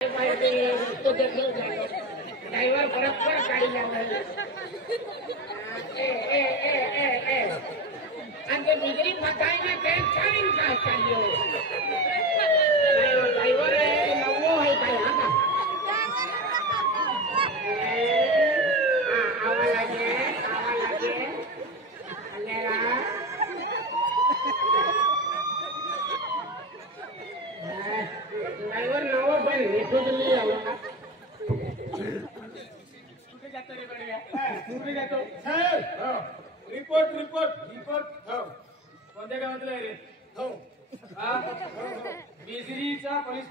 तो देखलो ड्राइवर बराबर गाड़ी लगा ए अंदर बिजली मकाई में कहीं चाइन का चाहिए ड्राइवर है ना वो है क्या हां आवाज लगे अल्लाह ड्राइवर नवा बन निकल आला कुठे जातो रे बडव्या कुठे जातो हो रिपोर्ट हो कोणत्या गावातला आहे रे हो बिजरीचा पोलीस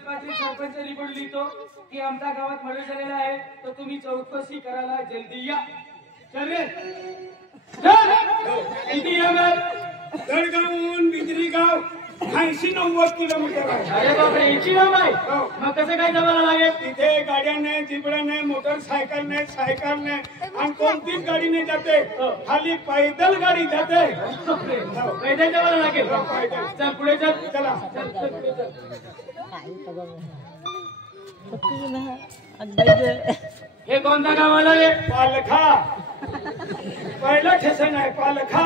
पाटील सरपंच रिपोर्ट लिहितो की आमच्या गावात मर्डर झालेला आहे तर तुम्ही चौकशी करायला जल्दी या चल रे किती दडगावहून बिजरी गाव 80-90 किलोमीटर आहे. अरे बापरे 80 आहे मग कसं काय जमायला लागेल तिथे गाड्या नाही जिबड्या नाही मोटरसायकल नाही सायकल नाही आणि कोणतीच गाडी नाही जाते खाली पैदल गाडी जाते पैदल जमायला लागेल चल पुढे चल चला हे कोणता गाव आला रे पालखा पहिला ठेसन आहे पालखा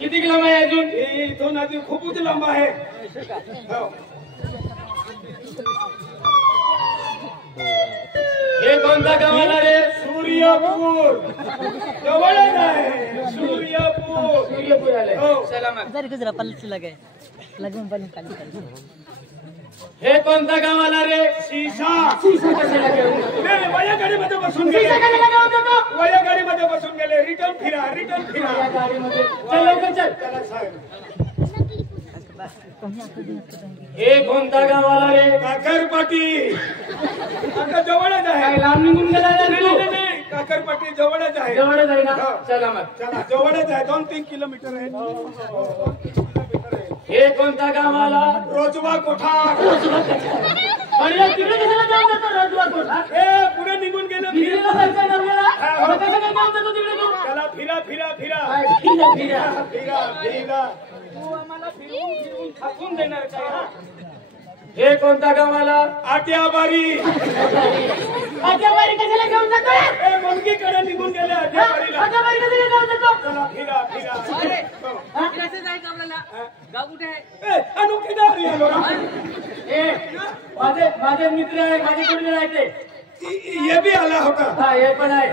किती लांब आहे अजून इथून अजून खूपच लांब आहे हे कोणता गाव आला रे सूर्यपूर जवळच आहे सूर्यपूर आले चला मग जरा पल्स लगे लगून पण खाली हे कोणता गाव आला रे सीसा कशाला घेऊन वया गाडीमध्ये बसून गेले वया गाडीमध्ये बसून गेले रिटर्न फिरा गाडीमध्ये चल लवकर चल चला साहेब हे कोणता गाव आला रे काकरपाटी आता जवळच आहे लांब निघून गेला नाही काकरपाटी जवळच आहे ना चला मग चला जवळच आहे 2-3 किलोमीटर आहे हे कोणता गाव आला रोजवा कोठार तिकडे कशाला जाऊन जातो रोजवा कोठार हे पुढे निघून गेलं त्याला फिरा तू आम्हाला फिरून थाकून देणार काय हे कोणता गाव आला आट्याबारी कशाला घेऊन जातो हे मुलगीकडे निघून गेले आट्याबारीला कशाला घेऊन जातो चला फिरा कसं जायचं आपल्याला गाव कुठे आहे अनुकीदारी आलो माझे मित्र आहे माझे कुठे राहते ये भी आला होता हा ये पण आहे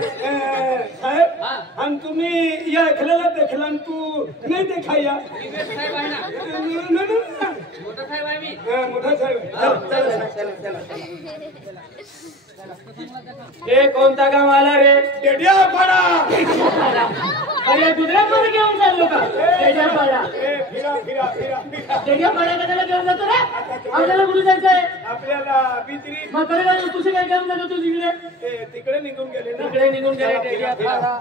साहेब आणि तुम्ही या खेळाला देखला तू नाही देखाया साहेब आहे ना मोठा साहेब आहे मी मोठा साहेब चला हे कोणता गाव आला रे डेडियापाडा अरे गुजरातमध्ये घेऊन चाललो का डेडियापाडा फिरा डेडियापाडा कशाला घेऊन जातो रे आपल्याला कुठे जायचं आहे आपल्याला बिजरी मग कडे तुझे काय घेऊन जातो तू तिकडे निघून गेले डेडियापाडा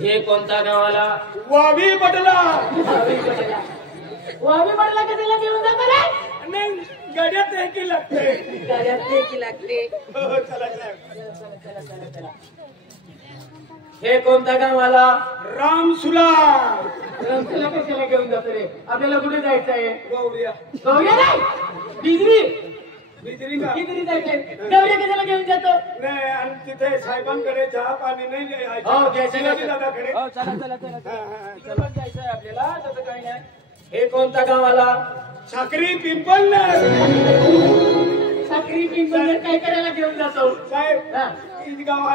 हे कोणता गाव आला वावी पडला कशाला घेऊन जातो रे नाही गाड्यात की लागते चला हे कोणता गाव आला रामसुला कशाला घेऊन जातो रे आपल्याला कुठे जायचं आहे गौऱ्या नाही बिजरी जायचंय गौऱ्या कशाला घेऊन जातो नाही आणि तिथे साहेबांकडे चहा पाणी नाही दादाकडे चला जायचंय आपल्याला तसं काही नाही हे कोणता गाव आला साखरी पिंपल काय करायला घेऊन जातो साहेब हेच गाव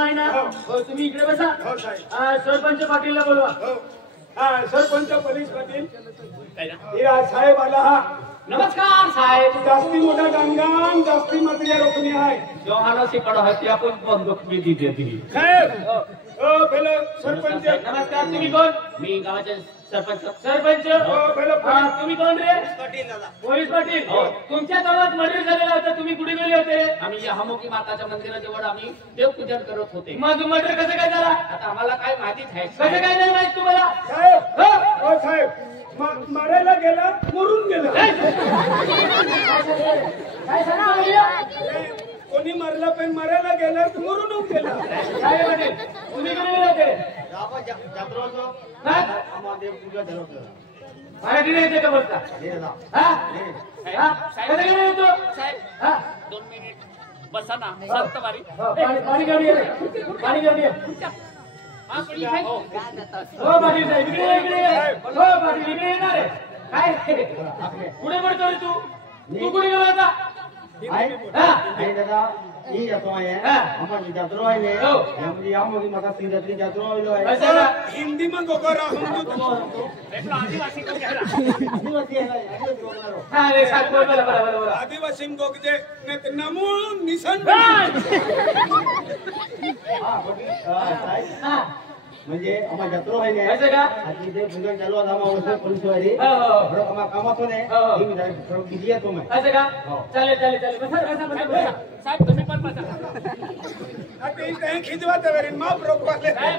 आहे ना हो तुम्ही इकडे बसा हो साहेब सरपंच पाटीलला बोलवा सरपंच पोलीस पाटील साहेब आला हा नमस्कार साहेब जास्ती मोठा गंगान जास्ती मात्र रोखणी आहे जो हानासी पडा होती आपण बंदूक मी दिली साहेब सरपंच नमस्कार तुम्ही कोण मी गावाचे सरपंच तुम्ही कोण रे पोलीस पाटील तुमच्या गावात मर्डर झालेला होता तुम्ही कुठे गेले होते आम्ही हमुकी माताच्या मंदिराजवळ आम्ही देवपूजन करत होते मग मर्डर कसं काय झाला आता आम्हाला काय माहितीच आहे कसं काय नाही माहित तुम्हाला साहेब साहेब मारायला गेला मरून गेला काय कोणी मारला पण मारायला गेला मरून गेला तुम्ही कुठे गेले होते मराठी नाही येते का बोलता? हा? 2 मिनिट बसा ना. संत वारी. पाणी घेऊन ये. पाणी घेऊन ये. हा, पडली आहे. हो पाटील साहेब इकडे ये, इकडे ये. हो पाटील इकडे येणार आहे. काय पुढे पडतो रे तू कुठे गेला होता? हिंदी में गोगरा आदिवासी को कह रहा. आदिवासी गोगजे नमू निसन म्हणजे आम्हा जत्रो आहे असं का? आधी ते गुंजन चालू आहे आम्हा पोलीसवारी आम्हा कामातून आहे मी थोडं बिझी आहे तुम्ही असं का? चालेल चालेल चालेल बसा. साहेब तुम्ही पण बसा. आता काही खिजवाते वरील माप रोखवाले साहेब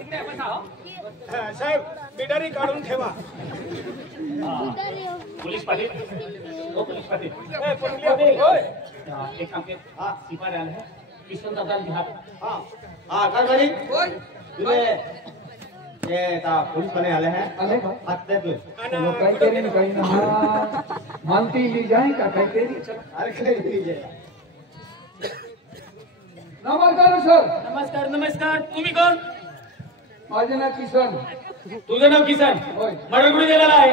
इकडे बसा हो. साहेब बिडारी काढून ठेवा. पोलीस पाटील. हो पोलीस पाटील. एक काम के सिपाही आले हैं. किशन दादा बिहार. काय झाली तुझे ये ता पोलीस वाले आले हैं हाथ दे तू काही तरी ना काही ना मानती ली जाए का काही तरी अरे काय लीजिए नमस्कार सर. नमस्कार नमस्कार. तुम्ही कोण? माझे नाव किसन. तुझं नाव किसन? होय. मर्डर कुठे गेलेला आहे?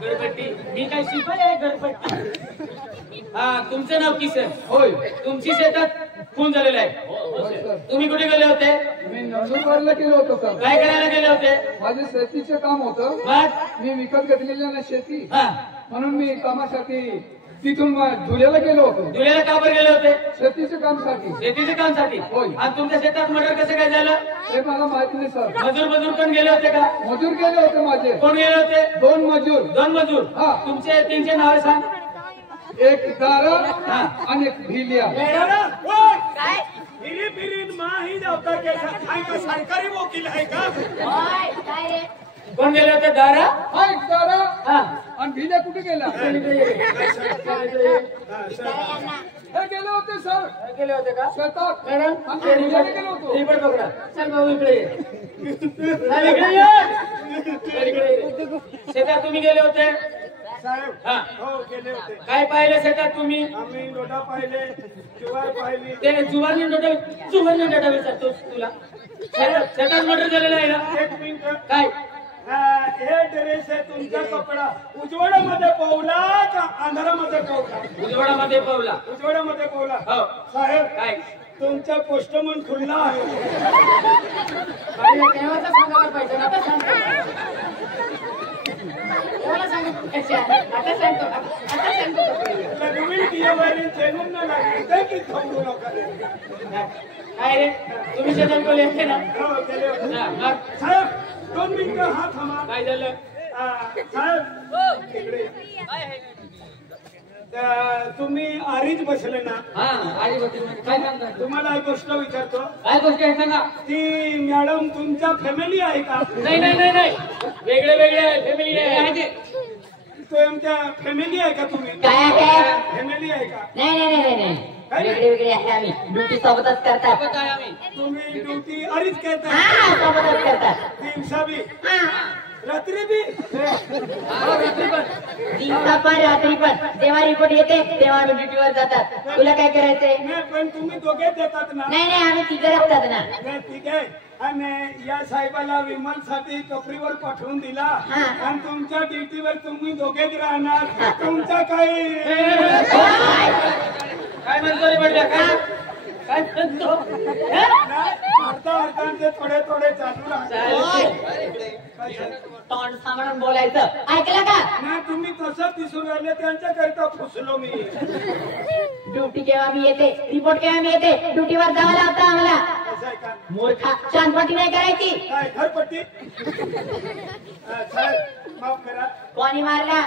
घरपट्टी. मी काय शिपाई आहे घरपट्टी. हा तुमचं नाव किसन? होय. तुमची शेतात खून झालेला आहे. होय सर. तुम्ही कुठे गेले होते? मी नंदुरबारला गेलो होतो सर. काय करायला गेले होते? माझे शेतीचे काम होतं. मग मी विकत घेतलेली ना शेती हा म्हणून मी कामासाठी तिथून धुळ्याला गेलो होतो. धुळ्याला का बरं गेले होते? शेतीच्या कामासाठी. शेतीच्या कामासाठी. होय. आणि तुमच्या शेतात मर्डर कसं काय झालं? हे मला माहिती नाही सर. मजूर पण गेले होते का? मजूर गेले होते माझे कोण गेले होते? 2 मजूर. 2 मजूर. हा. तुमचे तीनचे नाव सांग. एक दारा आणि एक भिलिया. फिरी फिरीन माही जावता के काय का सरकारी वकील आहे का? कोण गेले होते? दारा. हा एक दारा हा आणि भिलिया कुठे गेला? हे गेले होते सर गेले होते का? शेतात. मॅडम आम्ही भिलियाला गेलो होतो. रिपोर्ट पकडा. चल भाऊ इकडे ये. चल इकडे ये. चल इकडे ये. शेतात तुम्ही गेले होते? साहेब हा. हो गेले होते. काय पाहिलं शेतात तुम्ही? आम्ही लोटा पाहिले ज्वार पाहिली. ते जुवारने डोटा विचारतो तुला. शेतात मर्डर झालेला आहे ना? एक मिनिट काय? हे ड्रेस आहे तुमचा कपडा उजवाडामध्ये पावला का अंधारामध्ये पावला? उजवाडामध्ये पावला. उजवाडामध्ये पावला. हो. साहेब काय? तुमचा पोस्टमन खुल्ला आहे. तेव्हाचा सांगायला पाहिजे ना. आता सांगतो. तेव्हाला सांगतो. आता सांगतो. आता सांगतो. लग्न केल्यावर चेनून न लागली की थांबू नका. काय रे तुम्ही शेतात बोलले असते ना? हो गेले होते. हा, मग साहेब 2 मिनिटं हा थांबा. काय झालं? साहेब इकडे तुम्ही आरीत बसले ना? हा आई होती म्हणजे काय सांगता? तुम्हाला एक गोष्ट विचारतो. काय गोष्ट आहे सांगा. ती मॅडम तुमच्या फॅमिली आहे का? नाही नाही नाही नाही वेगळे वेगळे फॅमिली आहे ते. तुमच्या फॅमिली आहे का तुम्ही? काय आहे? फॅमिली आहे का? नाही नाही नाही नाही वेगळे वेगळे आहे आम्ही ड्युटी सोबतच करतात. सोबत आहे आम्ही. तुम्ही ड्युटी आरीत करता? हा सोबतच करतात. दिवसा बी रात्री बी? हा, रात्री पण. दिवसा पण रात्री पण जेव्हा रिपोर्ट येते तेव्हा आम्ही ड्युटीवर जातात. तुला काय करायचंय? नाही पण तुम्ही दोघे देतात ना? नाही नाही आम्ही तिघं असतात ना. नाही ठीक आहे. आणि या साहेबाला विमानसाठी कपरीवर पाठवून दिला हा. आणि तुमच्या ड्युटीवर तुम्ही दोघेच राहणार. तुमचा काही काय म्हणतो रे बडल्या? काय काय म्हणतो अर्धा अर्धांचे थोडे थोडे चालू राहते. तोंड सांभाळून बोलायचं ऐकलं का? नाही तुम्ही कसं दिसून राहिले त्यांच्याकरिता फुसलो मी. ड्युटी केव्हा मी येते, रिपोर्ट केव्हा मी येते, ड्युटीवर जावं लागतं आम्हाला. असं आहे का? मूर्खा शानपट्टी नाही करायची. काय घरपट्टी? साहेब माफ करा, कोणी मारला?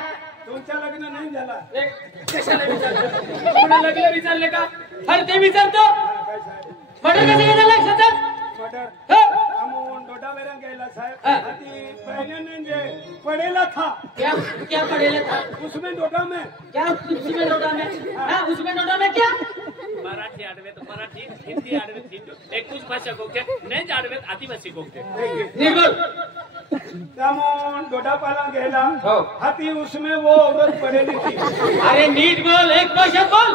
तुमचं लग्न नाही झाला. कशाला विचारलं तुम्हाला लग्न विचारले का? अरे ते विचारतो काय साहेब मर्डर कसं गेलं लक्षात? मर्डर अमोन डोडा वेरा गेला साहब. अति पहले ने जे पड़ेला था क्या पढ़ेला था? उसमें डोडा में क्या उसमें नोटा में? हाँ उसमें नोटा में क्या? मराठी आडवेत मराठी, हिंदी आडवेत हिंदी, एकूच भाषा कोकते नाही आडवेत आदिवासी कोकते. निघोल अमोन डोडा पाला गेला. हो. हाथी उसमें वो औरत पड़ेली थी. अरे नीट बोल, एक भाषा बोल.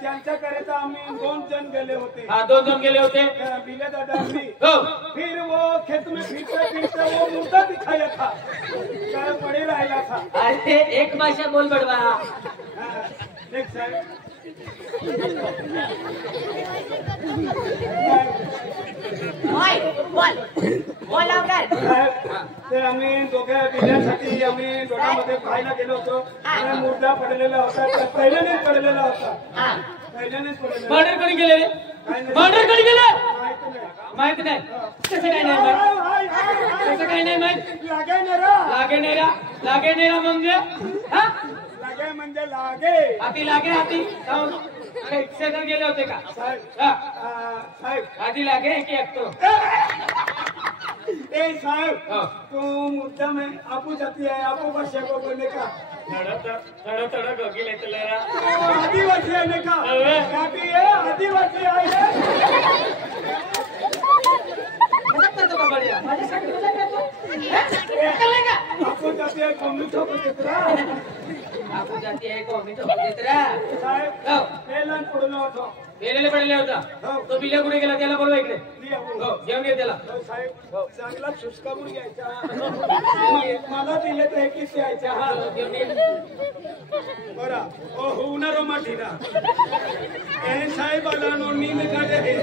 त्यांच्याकरिता आम्ही 2 जण गेले होते. हाँ 2 जन गेले होते. बिले दादा भी. हो फिर वो खेत में फिरते फिरते वो मुर्दा दिखाया था, क्या पड़े रहा था. अरे एक भाषा बोल बड़वा. देख साहब होय, बोल बोल लवकर. ते आम्ही दोघे बिल्यासाठी आम्ही डोळ्यामध्ये पाहायला गेलो होतो. आणि मुर्दा पडलेला होता, तर पहिल्यानेच पडलेला होता. हा पहिल्यानेच पडलेला. मर्डर कधी गेले रे? मर्डर कधी गेले? माहित नाही. कसं काय नाही माहित? कसं काय नाही माहित? लागे ना रा. लागे नेरा म्हणजे हा लागे म्हणजे लागे. हाती लागे हाती शेतात गेले होते का? साहेब हा साहेब हाती लागे की एकतो? ए साहब हाँ. तू मुद्दा में आपू जाती है, आपू भाषा को बोलने का. थोडं गेले तुला आदिवासी आने का. अरे. जाती है आदिवासी आए हैं. आपू जाती है कम्युनिटी को चित्रा. आपण जाती आहे कोणी तो मित्रा. साहेब हो पेलन पडलो होतो. गेलेले पडले होता. हो. तो बिल्या कुठे गेला त्याला बोलवा इकडे. लिया हो. हो घेऊन घे त्याला. साहेब चांगला सुस्कामून घ्यायचा. मला दिले तर एकीच यायच्या. हा घेऊन घे. बरा ओ होणार माठीना. ए साहेब आला नोंदणी में काढे हे.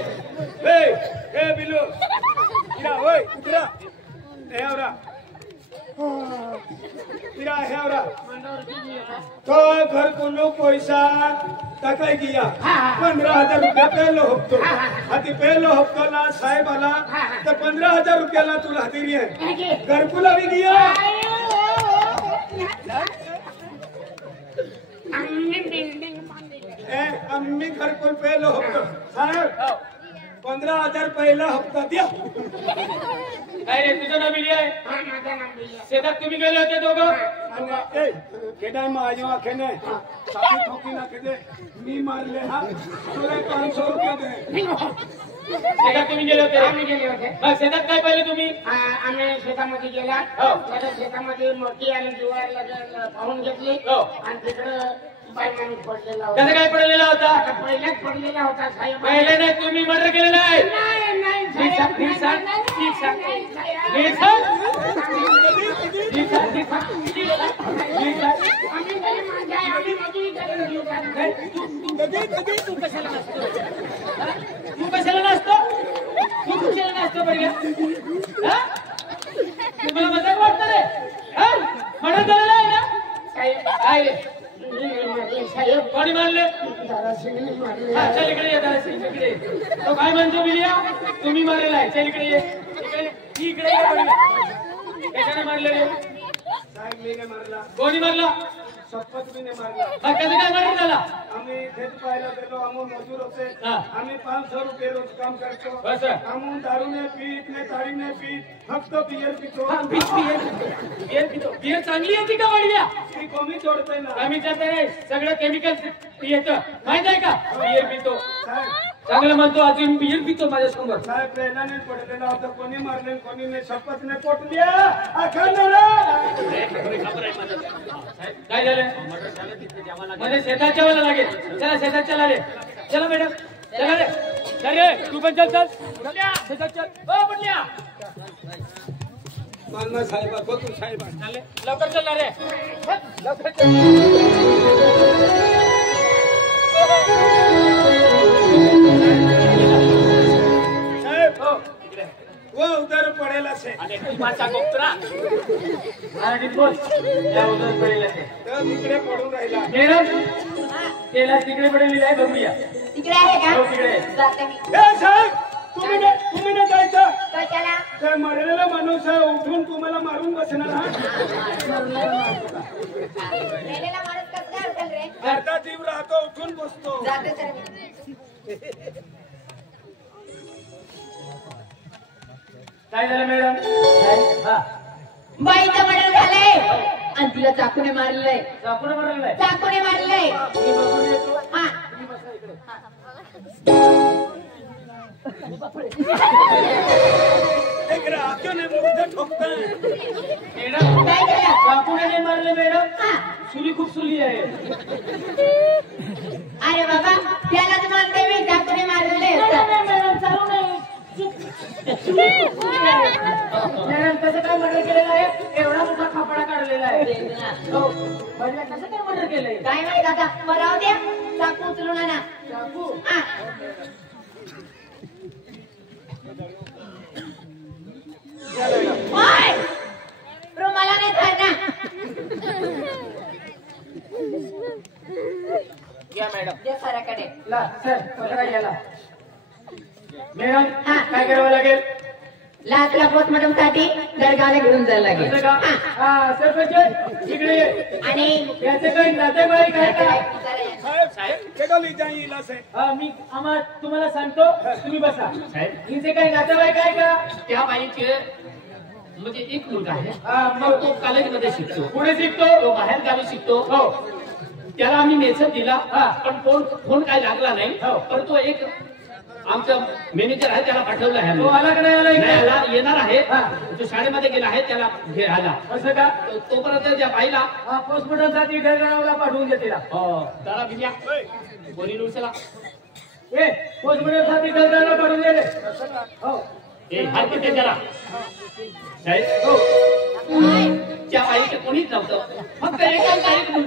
ए बिलो इरा ओय उतरा. ए आवरा इरा हे आवरा. तो घर को लोग पैसा टाकाय गया 15,000 रुपया पहलो हप्तो. हाती पहलो हप्तो ना साहेब आला तर 15,000 रुपयाला तुला हजेरी आहे. घरकुला भी गया. आम्ही घरकुल पहलो हप्तो. साहेब 15,000 पहिला हप्ता द्या. काय रे तुझं नाव बिली आहे? शेतात तुम्ही गेले होते दोघं? केडाय माझ्या आखेने साधी ठोकी नाखे दे. मी मारले हा तुला 500 रुपये दे. शेतात तुम्ही गेले होते? आम्ही गेले होते. मग शेतात काय पाहिलं तुम्ही? आम्ही शेतामध्ये गेला. हो. त्या शेतामध्ये मोठी आणि जुवार पाहून घेतली. हो. आणि तिकडं बायकांनी पडलेला कसं होता. काय पडलेला होता? पहिल्याच पडलेला होता साहेब. पहिले नाही तुम्ही मर्डर केलेलं आहे. नाही नाही नीट सांग, नीट सांग, नीट सांग. नीट सांग. नीट सांग, नीट सांग. नीट सांग. आम्ही गरीब माणसं आहे. आम्ही मजुरी करून घेऊ. नाही, तू कशाला नसतो? तू कशाला नसतो? तू कशाला नसतो बढिया? हा? तुम्हाला मजाक वाटतं रे? हा? मर्डर केलेलं आहे ना? काय रे? साहेब कोणी मारले? दारासिंगने मारले. हा, चल इकडे ये दारासिंग, इकडे ये. तो काय म्हणतो बिलिया? तुम्ही मारलेला आहे. चल इकडे ये. इकडे ये बढिया. कशाने मारले रे? साहेब मीने मारला. कोणी मारला? शपथ मीने मारला. मग कसं काय मर्डर झाला? आम्ही खेत पाहायला गेलो. आम्ही मजूर होते. हा. आम्ही 500 रुपये रोज काम करतो. असं? आम्ही दारू नाही पीत नाही तारी नाही पीत. फक्त बियर पितो. हा, बियर पितो. बियर चांगली येते का बढिया? ती कमी जोडते ना. आम्ही त्यात रे सगळं केमिकल येतं माहित आहे का? बियर पितो. साहेब चांगलं म्हणतो अजून बियर पितो माझ्या समोर. साहेब पहिल्याने पडलेला होता. कोणी मारले कोणी नाही. शपथ नाही पोटली अखंड रे. काय झालं? म्हणजे शेतात जेवायला लागेल. चला शेतात चला रे. चला मॅडम चला रे. चल रे तू पण चल. शेतात चल. ओ बंड्या मालमा साहेब बघू साहेब चालेल लवकर चल रे. लवकर चल. से आणि तू माझा गोत्रा मराठीत बोल त्या उदर पडेल ते तर तिकडे पडून राहिला मॅडम त्याला तिकडे पडेल आहे बघूया तिकडे आहे का हो, तिकडे आहे. जाते मी ए साहेब तुम्ही ना जायचं कशाला ते मरलेला माणूस उठून तुम्हाला मारून बसणार हा मेलेला माणूस कसं काय उठेल रे अर्धा जीव राहतो उठून बसतो जाते तर मी काय झालं मॅडम हा बाईचं मर्डर झालंय आणि तिला चाकूने मारलंय चाकून मारलेलं चाकूने मारलंय मी बघून येतो हा तुम्ही बसा इकडे एक राहतो नाही मुर्दा ठोकताय मॅडम काय केलं चाकूने नाही मारले मॅडम हा सुली खूप सुली आहे अरे बाबा त्यालाच मानते मी चाकूने मारलेले मॅडम चालू नाही मॅडम कसं काय मर्डर केलेलं आहे एवढा मोठा खापडा काढलेला आहे हो म्हणजे कसं काय मर्डर केलंय काय माहित आता बराव द्या चाकू उचलून आणा चाकू हा ओय! रुमाला नाही खायना या मॅडम दे सराकडे ला सर पकडा याला मॅडम काय करावं लागेल लाचला पोस्टमॉर्टम साठी दर्गाला घेऊन जायला असं लागेल का हा. हा सरपंच इकडे ये. आणि याचे काही नातेवाईक आहे का साहेब साहेब केडो ली जाई इला से हा मी आम्हाला तुम्हाला सांगतो तुम्ही बसा हिचे काही नातेवाईक आहे का त्या बाईचे म्हणजे एक मुलगा आहे हा मग मग तो कॉलेजमध्ये शिकतो पुढे शिकतो तो बाहेर गावी शिकतो हो त्याला आम्ही मेसेज दिला हा. पण फोन काय लागला नाही हो. पण तो एक आमचा मॅनेजर आहे त्याला पाठवलं आहे तो आला का नाही आला नाही इकडे? आला, येणार आहे हा. तो शाळेमध्ये गेला आहे त्याला घ्यायला असं का तोपर्यंत त्या बाईला हा पोस्टमॉर्टम साठी ढगावला पाठवून देते त्याला भिल्या कोणी नुसला ए पोस्टमॉर्टम साठी ढगावला पाठवून दिले हो ए हात किती जरा साहेब हो त्या बाईचे कोणीच नव्हतं फक्त एकाच